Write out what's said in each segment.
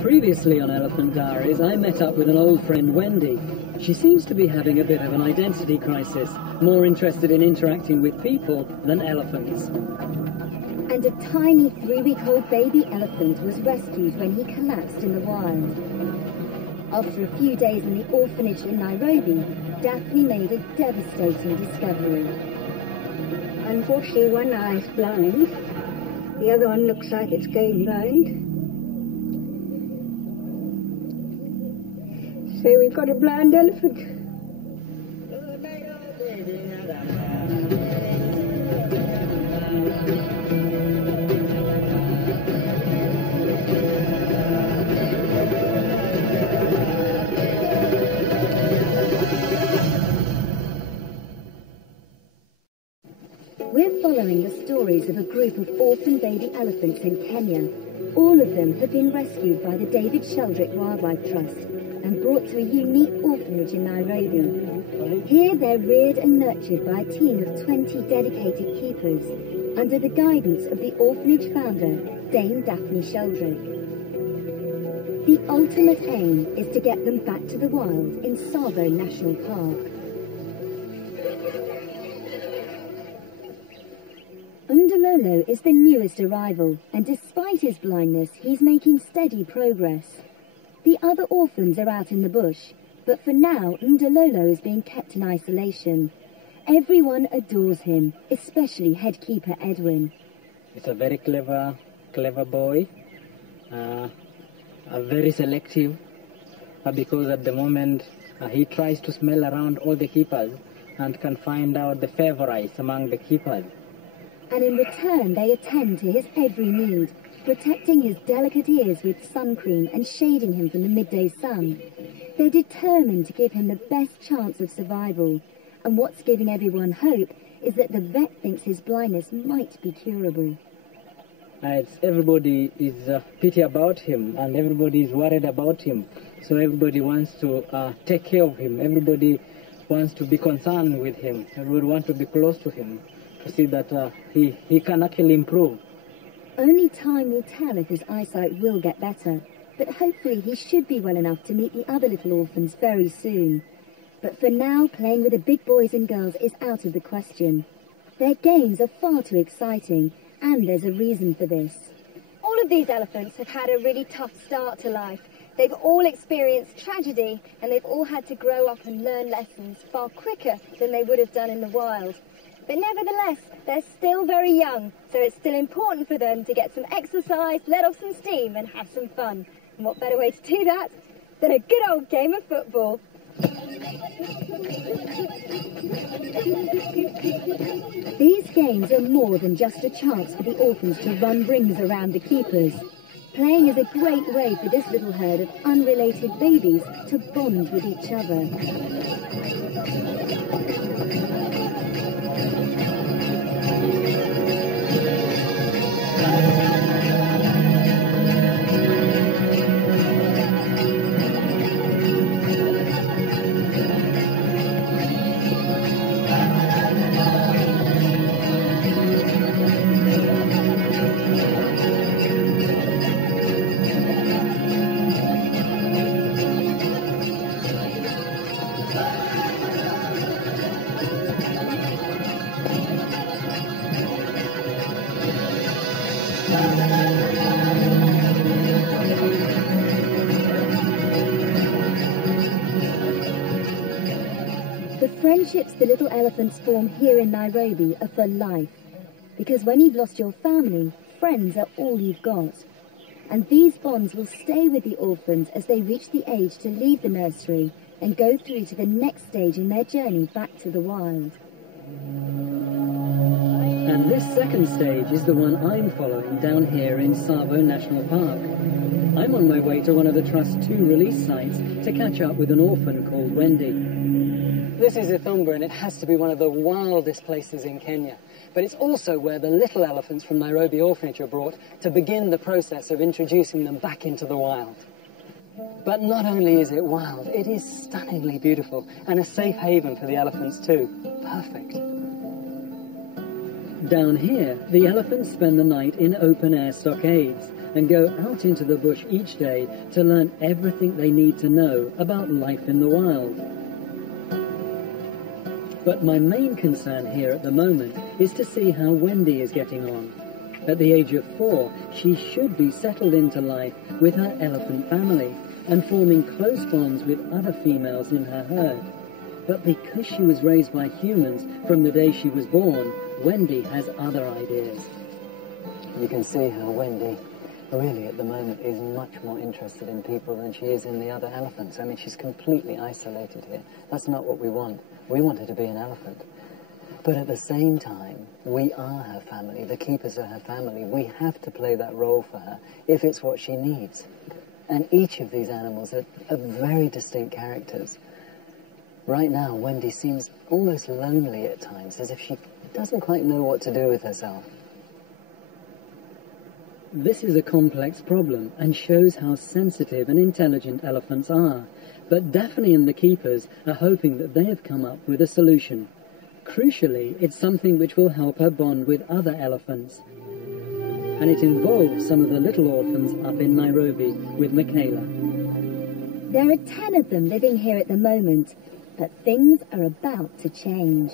Previously on Elephant Diaries, I met up with an old friend, Wendy. She seems to be having a bit of an identity crisis, more interested in interacting with people than elephants. And a tiny 3-week-old baby elephant was rescued when he collapsed in the wild. After a few days in the orphanage in Nairobi, Daphne made a devastating discovery. Unfortunately, one eye is blind. The other one looks like it's going blind. So we've got a blind elephant. We're following the stories of a group of orphan baby elephants in Kenya. All of them have been rescued by the David Sheldrick Wildlife Trust and brought to a unique orphanage in Nairobi. Here they're reared and nurtured by a team of 20 dedicated keepers under the guidance of the orphanage founder, Dame Daphne Sheldrick. The ultimate aim is to get them back to the wild in Tsavo National Park. Undololo is the newest arrival, and despite his blindness, he's making steady progress. The other orphans are out in the bush, but for now, Undololo is being kept in isolation. Everyone adores him, especially head keeper Edwin. He's a very clever boy, very selective, because at the moment he tries to smell around all the keepers and can find out the favorites among the keepers. And in return, they attend to his every need, protecting his delicate ears with sun cream and shading him from the midday sun. They're determined to give him the best chance of survival, and what's giving everyone hope is that the vet thinks his blindness might be curable. Everybody is pity about him, and everybody is worried about him, so everybody wants to take care of him. Everybody wants to be concerned with him. Everybody wants to be close to him, to see that he can actually improve. Only time will tell if his eyesight will get better, but hopefully he should be well enough to meet the other little orphans very soon. But for now, playing with the big boys and girls is out of the question. Their games are far too exciting, and there's a reason for this. All of these elephants have had a really tough start to life. They've all experienced tragedy, and they've all had to grow up and learn lessons far quicker than they would have done in the wild. But nevertheless, they're still very young, so it's still important for them to get some exercise, let off some steam, and have some fun. And what better way to do that than a good old game of football? These games are more than just a chance for the orphans to run rings around the keepers. Playing is a great way for this little herd of unrelated babies to bond with each other. The friendships the little elephants form here in Nairobi are for life. Because when you've lost your family, friends are all you've got. And these bonds will stay with the orphans as they reach the age to leave the nursery and go through to the next stage in their journey back to the wild. And this second stage is the one I'm following down here in Tsavo National Park. I'm on my way to one of the Trust's 2 release sites to catch up with an orphan called Wendy. This is Ithumba, and it has to be one of the wildest places in Kenya. But it's also where the little elephants from Nairobi Orphanage are brought to begin the process of introducing them back into the wild. But not only is it wild, it is stunningly beautiful, and a safe haven for the elephants too. Perfect. Down here, the elephants spend the night in open-air stockades and go out into the bush each day to learn everything they need to know about life in the wild. But my main concern here at the moment is to see how Wendy is getting on. At the age of 4, she should be settled into life with her elephant family and forming close bonds with other females in her herd. But because she was raised by humans from the day she was born, Wendy has other ideas. You can see how Wendy really at the moment is much more interested in people than she is in the other elephants. I mean, she's completely isolated here. That's not what we want. We want her to be an elephant. But at the same time, we are her family. The keepers are her family. We have to play that role for her if it's what she needs. And each of these animals are very distinct characters. Right now, Wendy seems almost lonely at times, as if she doesn't quite know what to do with herself. This is a complex problem and shows how sensitive and intelligent elephants are. But Daphne and the keepers are hoping that they have come up with a solution. Crucially, it's something which will help her bond with other elephants. And it involves some of the little orphans up in Nairobi with Michaela. There are 10 of them living here at the moment, but things are about to change.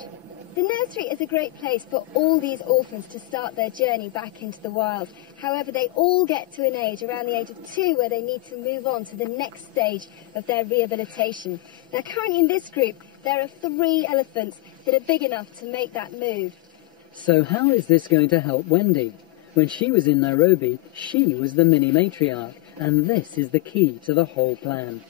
The nursery is a great place for all these orphans to start their journey back into the wild. However, they all get to an age, around the age of 2, where they need to move on to the next stage of their rehabilitation. Now, currently in this group, there are 3 elephants that are big enough to make that move. So how is this going to help Wendy? When she was in Nairobi, she was the mini matriarch, and this is the key to the whole plan.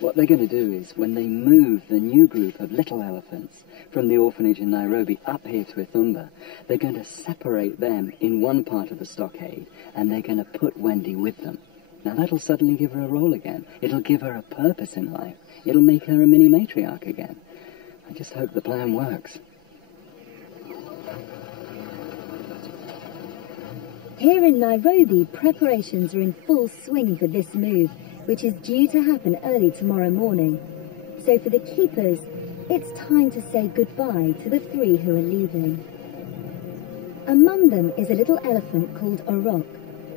What they're going to do is, when they move the new group of little elephants from the orphanage in Nairobi up here to Ithumba, they're going to separate them in one part of the stockade, and they're going to put Wendy with them. Now that'll suddenly give her a role again. It'll give her a purpose in life. It'll make her a mini matriarch again. I just hope the plan works. Here in Nairobi, preparations are in full swing for this move, which is due to happen early tomorrow morning. So for the keepers, it's time to say goodbye to the 3 who are leaving. Among them is a little elephant called Orok.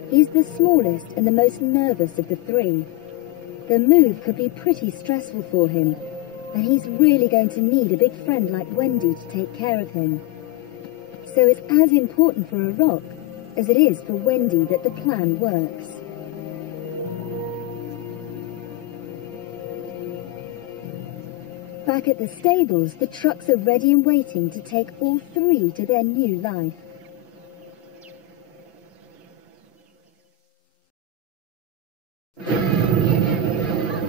He's the smallest and the most nervous of the 3. The move could be pretty stressful for him, and he's really going to need a big friend like Wendy to take care of him. So it's as important for Orok as it is for Wendy that the plan works. Back at the stables, the trucks are ready and waiting to take all 3 to their new life.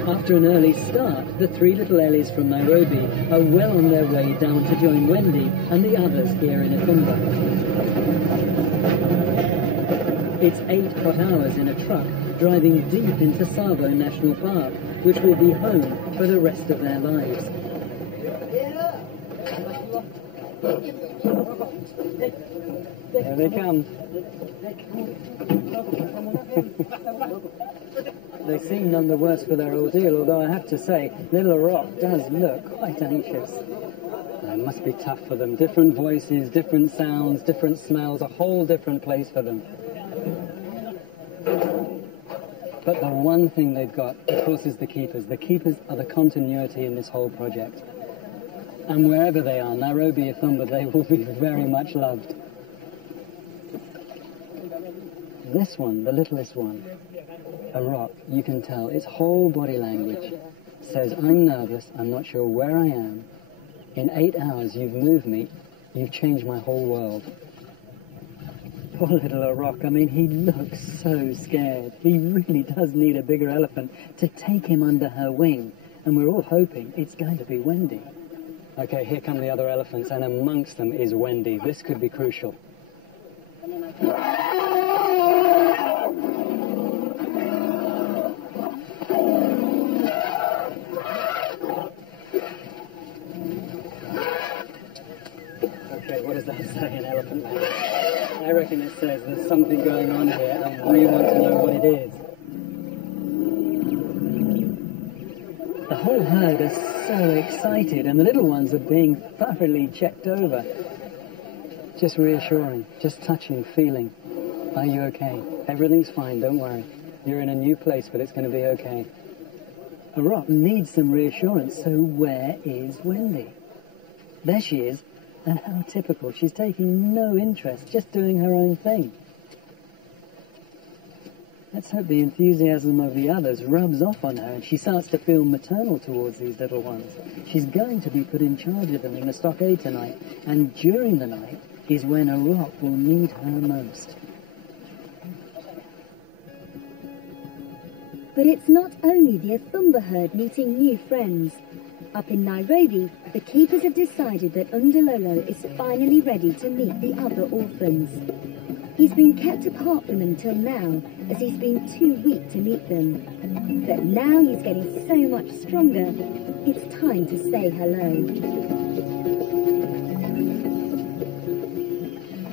After an early start, the 3 little Ellies from Nairobi are well on their way down to join Wendy and the others here in Ithumba. It's 8 hot hours in a truck driving deep into Tsavo National Park, which will be home for the rest of their lives. Here they come. They seem none the worse for their ordeal, although I have to say, little Rock does look quite anxious. It must be tough for them. Different voices, different sounds, different smells, a whole different place for them. But the one thing they've got, of course, is the keepers. The keepers are the continuity in this whole project. And wherever they are, Nairobi, Ithumba, they will be very much loved. This one, the littlest one, a rock, you can tell, its whole body language says, I'm nervous, I'm not sure where I am. In 8 hours, you've moved me, you've changed my whole world. Poor little rock, I mean, he looks so scared. He really does need a bigger elephant to take him under her wing. And we're all hoping it's going to be Wendy. Okay, here come the other elephants, and amongst them is Wendy. This could be crucial. Okay, what does that say in elephant language? I reckon it says there's something going on here, and we want to know what it is. The whole herd are so excited, and the little ones are being thoroughly checked over. Just reassuring, just touching, feeling. Are you okay? Everything's fine, don't worry. You're in a new place, but it's going to be okay. A rock needs some reassurance, so where is Wendy? There she is, and how typical. She's taking no interest, just doing her own thing. Let's hope the enthusiasm of the others rubs off on her and she starts to feel maternal towards these little ones. She's going to be put in charge of them in the stockade tonight, and during the night is when a rock will need her most. But it's not only the Athumba herd meeting new friends. Up in Nairobi, the keepers have decided that Undololo is finally ready to meet the other orphans. He's been kept apart from them till now, as he's been too weak to meet them. But now he's getting so much stronger, it's time to say hello.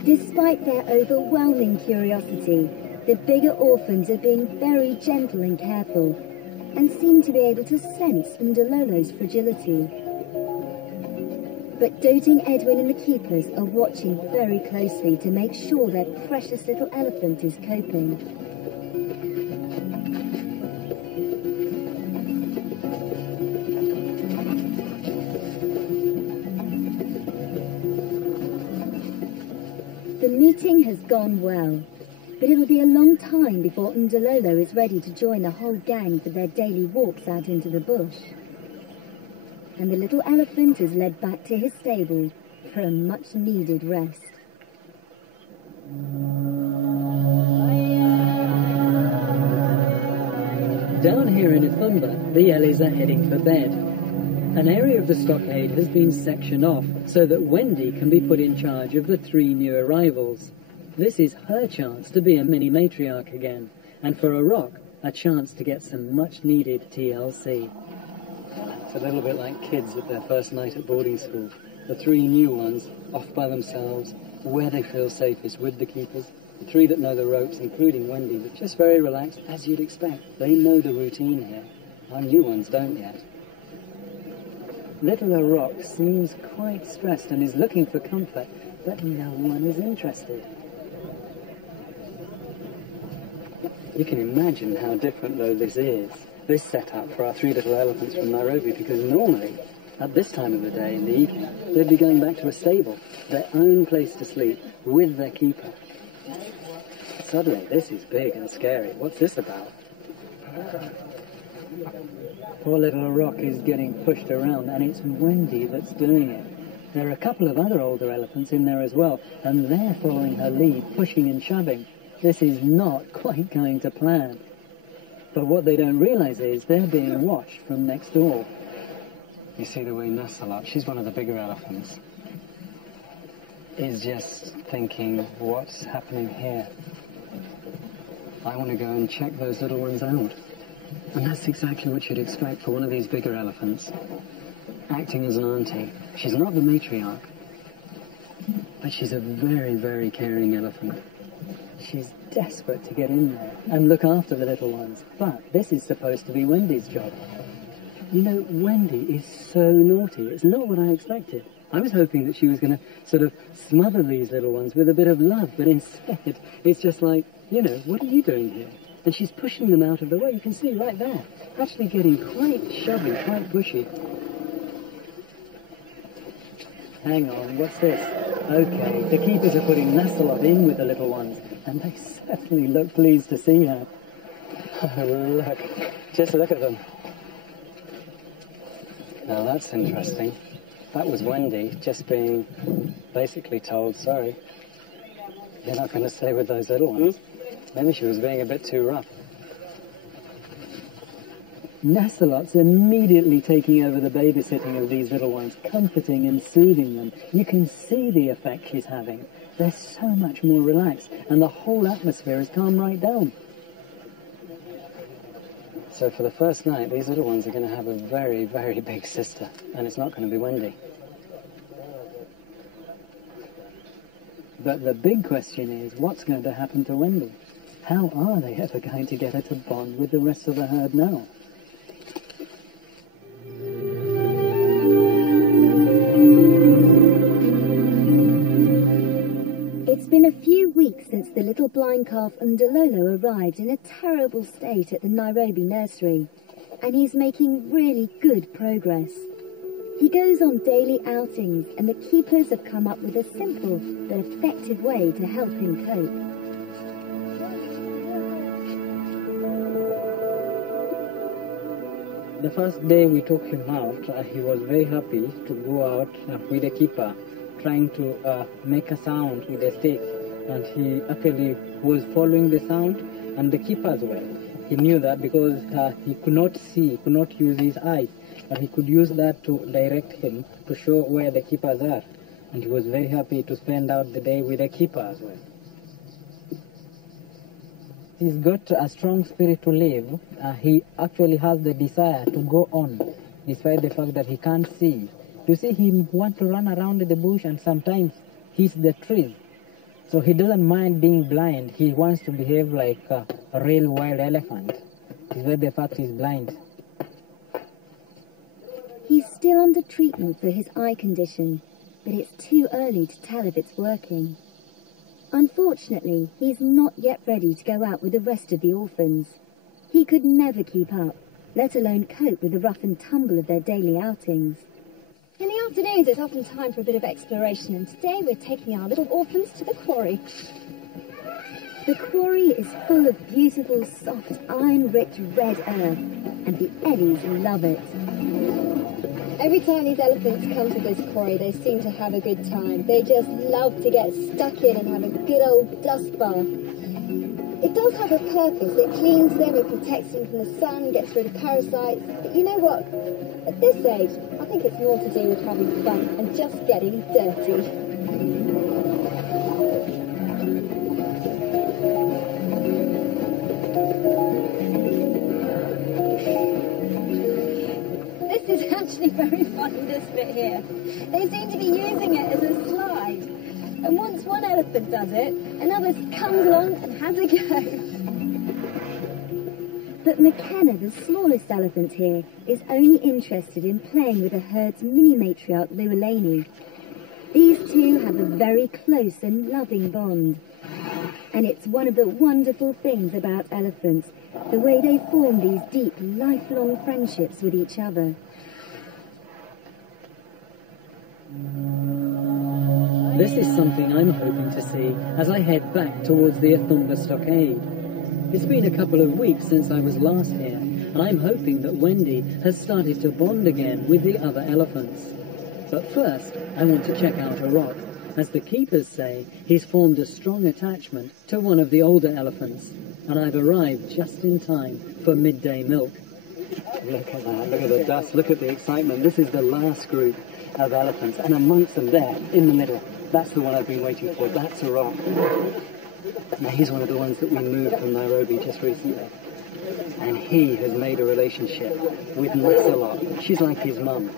Despite their overwhelming curiosity, the bigger orphans are being very gentle and careful, and seem to be able to sense Ndololo's fragility. But doting Edwin and the keepers are watching very closely to make sure their precious little elephant is coping. The meeting has gone well, but it'll be a long time before Ndololo is ready to join the whole gang for their daily walks out into the bush. And the little elephant is led back to his stable for a much-needed rest. Down here in Athumba, the Ellies are heading for bed. An area of the stockade has been sectioned off so that Wendy can be put in charge of the 3 new arrivals. This is her chance to be a mini matriarch again, and for a rock, a chance to get some much-needed TLC. It's a little bit like kids at their first night at boarding school. The 3 new ones, off by themselves, where they feel safest with the keepers. The 3 that know the ropes, including Wendy, but just very relaxed, as you'd expect. They know the routine here. Our new ones don't yet. Little Rock seems quite stressed and is looking for comfort, but no one is interested. You can imagine how different, though, this is. This setup for our 3 little elephants from Nairobi, because normally, at this time of the day in the evening, they'd be going back to a stable, their own place to sleep, with their keeper. Suddenly, this is big and scary. What's this about? Poor little Rock is getting pushed around, and it's Wendy that's doing it. There are a couple of other older elephants in there as well, and they're following her lead, pushing and shoving. This is not quite going to plan. But what they don't realize is they're being watched from next door. You see the way Nassalot, she's one of the bigger elephants, is just thinking, what's happening here? I want to go and check those little ones out. And that's exactly what you'd expect for one of these bigger elephants, acting as an auntie. She's not the matriarch, but she's a very, very caring elephant. She's desperate to get in there and look after the little ones. But this is supposed to be Wendy's job. You know, Wendy is so naughty. It's not what I expected. I was hoping that she was going to sort of smother these little ones with a bit of love, but instead it's just like, you know, what are you doing here? And she's pushing them out of the way. You can see right there, actually getting quite shovey, quite pushy. Hang on, what's this? Okay, the keepers are putting Nassalot in with the little ones, and they certainly look pleased to see her. Oh, look. Just look at them. Now that's interesting. That was Wendy just being basically told, sorry, you're not going to stay with those little ones. Maybe she was being a bit too rough. Nassalot's immediately taking over the babysitting of these little ones, comforting and soothing them. You can see the effect she's having. They're so much more relaxed, and the whole atmosphere has calmed right down. So for the first night, these little ones are going to have a very, very big sister, and it's not going to be Wendy. But the big question is, what's going to happen to Wendy? How are they ever going to get her to bond with the rest of the herd now? the little blind calf Ndololo arrived in a terrible state at the Nairobi nursery, and he's making really good progress. He goes on daily outings, and the keepers have come up with a simple but effective way to help him cope. The first day we took him out, he was very happy to go out with the keeper, trying to make a sound with a stick. And he actually was following the sound, and the keeper as well. He knew that because he could not see, he could not use his eyes, but he could use that to direct him to show where the keepers are. And he was very happy to spend out the day with the keeper as well. He's got a strong spirit to live. He actually has the desire to go on, despite the fact that he can't see. You see him want to run around the bush and sometimes hit the trees. So he doesn't mind being blind. He wants to behave like a real wild elephant, despite the fact he's blind. He's still under treatment for his eye condition, but it's too early to tell if it's working. Unfortunately, he's not yet ready to go out with the rest of the orphans. He could never keep up, let alone cope with the rough and tumble of their daily outings. In the afternoons, it's often time for a bit of exploration, and today we're taking our little orphans to the quarry. The quarry is full of beautiful, soft, iron-rich red earth, and the eddies love it. Every time these elephants come to this quarry, they seem to have a good time. They just love to get stuck in and have a good old dust bath. It does have a purpose. It cleans them, it protects them from the sun, gets rid of parasites. But you know what? At this age, I think it's more to do with having fun and just getting dirty. This is actually very fun, this bit here. They seem to be using it as a slide. And once one elephant does it, another comes along and has a go. But McKenna, the smallest elephant here, is only interested in playing with the herd's mini-matriarch Lualani. These two have a very close and loving bond. And it's one of the wonderful things about elephants, the way they form these deep, lifelong friendships with each other. This is something I'm hoping to see as I head back towards the Athumba stockade. It's been a couple of weeks since I was last here, and I'm hoping that Wendy has started to bond again with the other elephants. But first, I want to check out a rock. As the keepers say, he's formed a strong attachment to one of the older elephants, and I've arrived just in time for midday milk. Look at that, look at the dust, look at the excitement. This is the last group of elephants, and amongst them there, in the middle, that's the one I've been waiting for. That's a rock. Now, he's one of the ones that we moved from Nairobi just recently. And he has made a relationship with Nassalot. She's like his mum.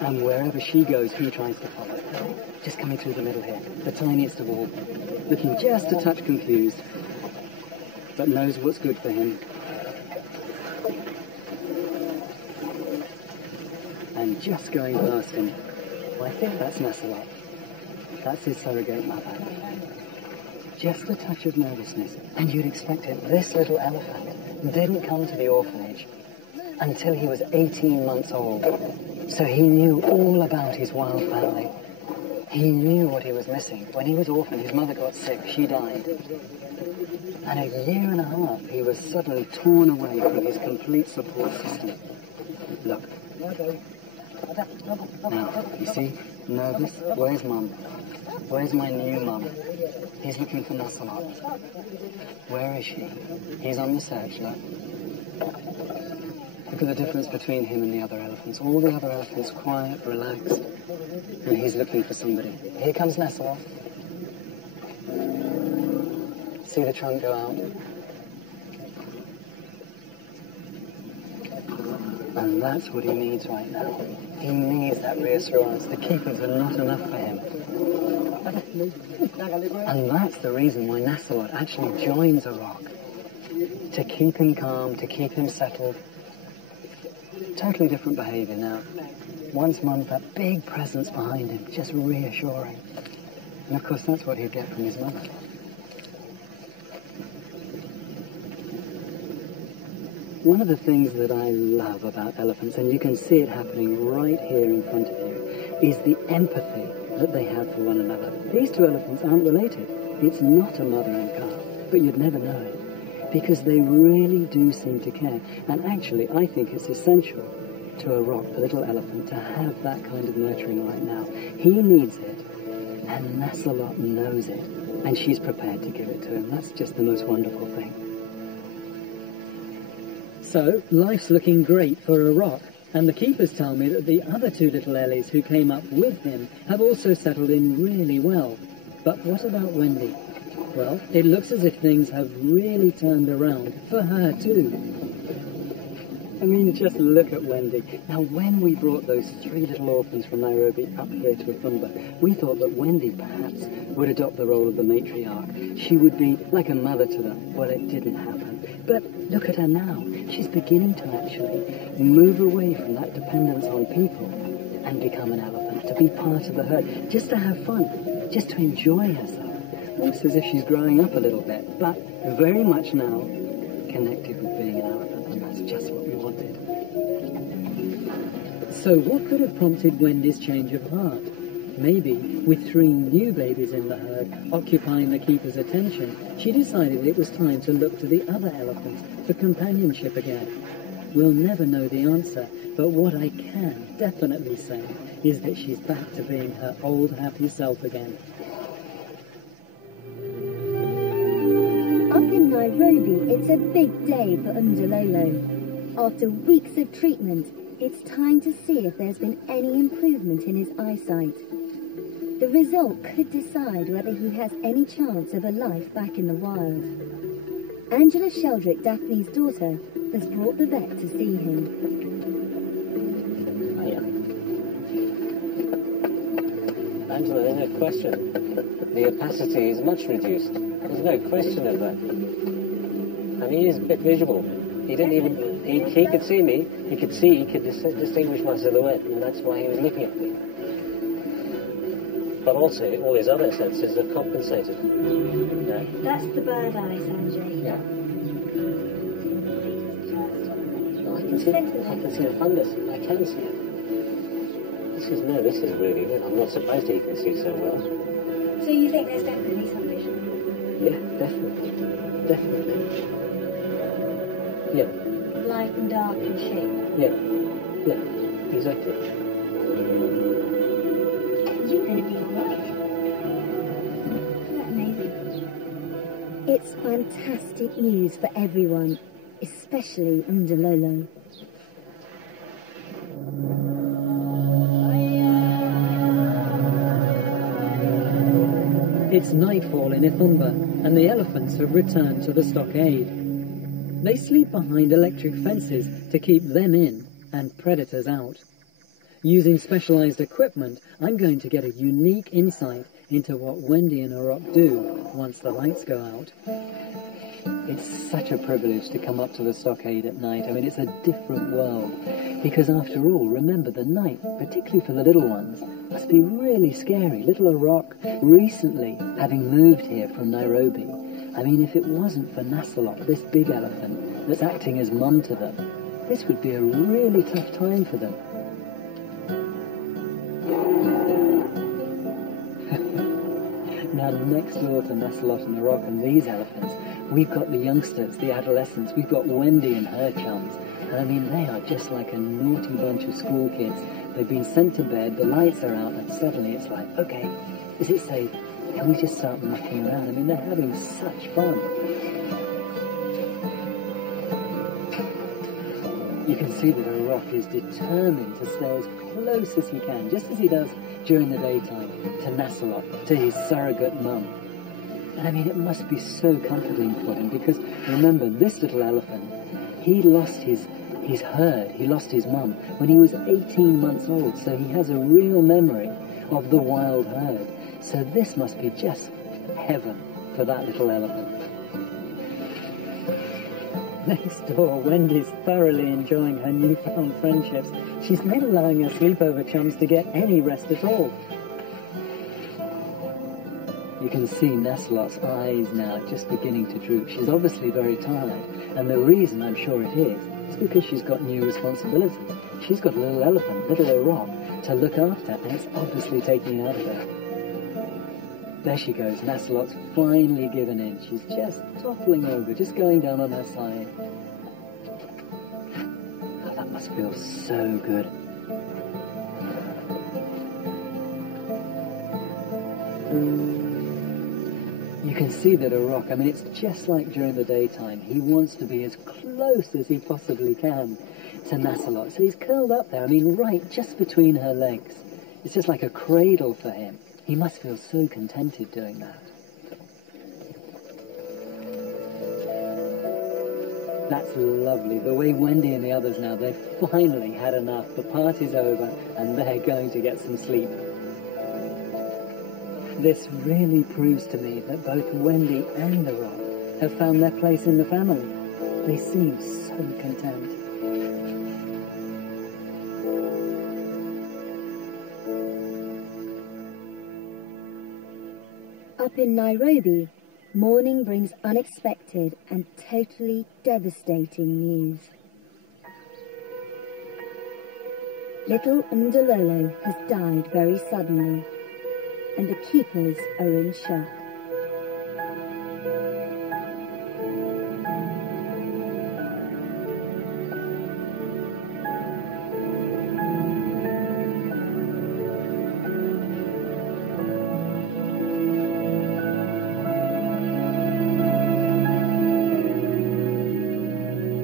And wherever she goes, he tries to follow. Just coming through the middle here, the tiniest of all. Looking just a touch confused, but knows what's good for him. And just going past him, well, I think that's Nassalot. That's his surrogate mother. Just a touch of nervousness, and you'd expect it. This little elephant didn't come to the orphanage until he was 18 months old. So he knew all about his wild family. He knew what he was missing. When he was orphaned, his mother got sick, she died. And a year and a half, he was suddenly torn away from his complete support system. Look. Now, you see, nervous, where's Mum? Where's my new mum? He's looking for Nassalot. Where is she? He's on the search, look. Look at the difference between him and the other elephants. All the other elephants quiet, relaxed, and he's looking for somebody. Here comes Nassalot. See the trunk go out? And that's what he needs right now. He needs that reassurance. The keepers are not enough for him. And that's the reason why Nassalot actually joins a rock. To keep him calm, to keep him settled. Totally different behaviour now. Once Mum's that big presence behind him, just reassuring. And of course that's what he'd get from his mother. One of the things that I love about elephants, and you can see it happening right here in front of you, is the empathy that they have for one another. These two elephants aren't related. It's not a mother and calf, but you'd never know it, because they really do seem to care. And actually, I think it's essential to a rock, a little elephant, to have that kind of nurturing right now. He needs it, and Nassalot knows it, and she's prepared to give it to him. That's just the most wonderful thing. So, life's looking great for a rock, and the keepers tell me that the other two little Ellies who came up with him have also settled in really well. But what about Wendy? Well, it looks as if things have really turned around for her too. I mean, just look at Wendy. Now, when we brought those 3 little orphans from Nairobi up here to Ithumba, we thought that Wendy perhaps would adopt the role of the matriarch. She would be like a mother to them. Well, it didn't happen. But look at her now. She's beginning to actually move away from that dependence on people and become an elephant, to be part of the herd, just to have fun, just to enjoy herself. Looks as if she's growing up a little bit, but very much now connected with being an elephant, and that's just what we wanted. So what could have prompted Wendy's change of heart? Maybe, with 3 new babies in the herd occupying the keeper's attention, she decided it was time to look to the other elephants for companionship again. We'll never know the answer, but what I can definitely say is that she's back to being her old happy self again. Up in Nairobi, it's a big day for Undulolo. After weeks of treatment, it's time to see if there's been any improvement in his eyesight. The result could decide whether he has any chance of a life back in the wild. Angela Sheldrick, Daphne's daughter, has brought the vet to see him. Angela, there's no question. The opacity is much reduced. There's no question of that. And he is a bit visual. He didn't even... He could see me. He could distinguish my silhouette, and that's why he was looking at me. But also, all his other senses have compensated. Yeah. That's the bird eye, Sanjay. Yeah. No, I can see the fungus. I can see it. This is really good. I'm not surprised he can see so well. So you think there's definitely some vision? Yeah, definitely. Definitely. Yeah. Light and dark in shape. Yeah. Yeah. Exactly. You're going to be alright. Isn't that amazing? It's fantastic news for everyone, especially Undulolo. It's nightfall in Ithumba, and the elephants have returned to the stockade. They sleep behind electric fences to keep them in and predators out. Using specialized equipment, I'm going to get a unique insight into what Wendy and Arok do once the lights go out. It's such a privilege to come up to the stockade at night. I mean, it's a different world. Because after all, remember, the night, particularly for the little ones, must be really scary. Little Arok, recently having moved here from Nairobi, I mean, if it wasn't for Nassalot, this big elephant that's acting as mum to them, this would be a really tough time for them. Now, next door to Nassalot and Arok and these elephants, we've got the youngsters, the adolescents. We've got Wendy and her chums. And I mean, they are just like a naughty bunch of school kids. They've been sent to bed, the lights are out, and suddenly it's like, okay, is it safe? Can we just start mucking around? I mean, they're having such fun. You can see that Arok is determined to stay as close as he can, just as he does during the daytime, to Nassalot, to his surrogate mum. And I mean, it must be so comforting for him, because remember, this little elephant, he lost his herd, he lost his mum when he was 18 months old, so he has a real memory of the wild herd. So this must be just heaven for that little elephant. Next door, Wendy's thoroughly enjoying her newfound friendships. She's not allowing her sleepover chums to get any rest at all. You can see Nasselot's eyes now just beginning to droop. She's obviously very tired, and the reason I'm sure it is because she's got new responsibilities. She's got a little elephant, little rock, to look after, and it's obviously taking out of her. There she goes. Nasselot's finally given in. She's just toppling over, just going down on her side. Oh, that must feel so good. You can see that a rock, I mean, it's just like during the daytime. He wants to be as close as he possibly can to Nasselot. So he's curled up there, I mean, right just between her legs. It's just like a cradle for him. He must feel so contented doing that. That's lovely. The way Wendy and the others now, they've finally had enough. The party's over and they're going to get some sleep. This really proves to me that both Wendy and the rock have found their place in the family. They seem so content. Up in Nairobi, morning brings unexpected and totally devastating news. Little Ndololo has died very suddenly, and the keepers are in shock.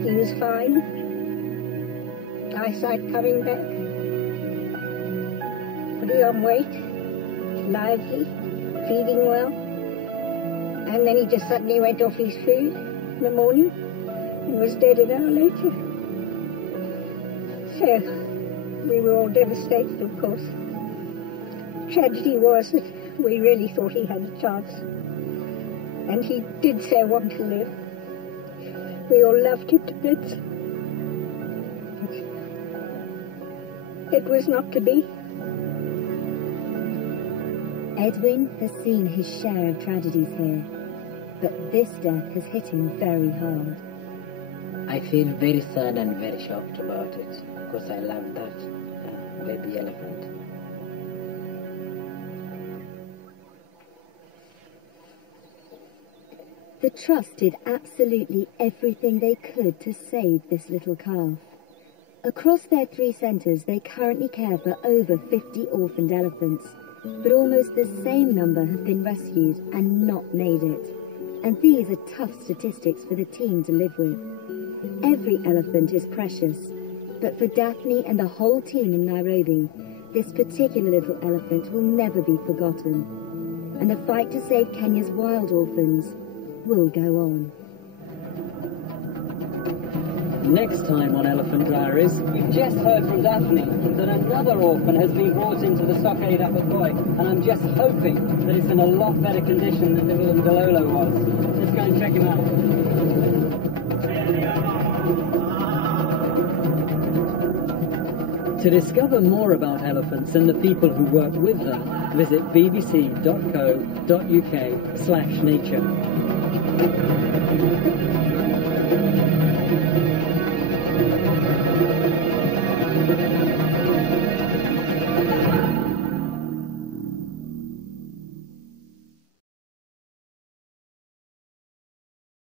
He was fine, eyesight coming back, pretty on weight, lively, feeding well, and then he just suddenly went off his food in the morning and was dead an hour later. So we were all devastated, of course. Tragedy was that we really thought he had a chance, and he did say want to live. We all loved him to bits. It was not to be. Edwin has seen his share of tragedies here, but this death has hit him very hard. I feel very sad and very shocked about it, because I love that baby elephant. The Trust did absolutely everything they could to save this little calf. Across their 3 centres, they currently care for over 50 orphaned elephants, but almost the same number have been rescued and not made it. And these are tough statistics for the team to live with. Every elephant is precious, but for Daphne and the whole team in Nairobi, this particular little elephant will never be forgotten. And the fight to save Kenya's wild orphans will go on. Next time on Elephant Diaries, we've just heard from Daphne that another orphan has been brought into the stockade up at Boy, and I'm just hoping that it's in a lot better condition than little Ndololo was. Let's go and check him out. To discover more about elephants and the people who work with them, visit bbc.co.uk/nature.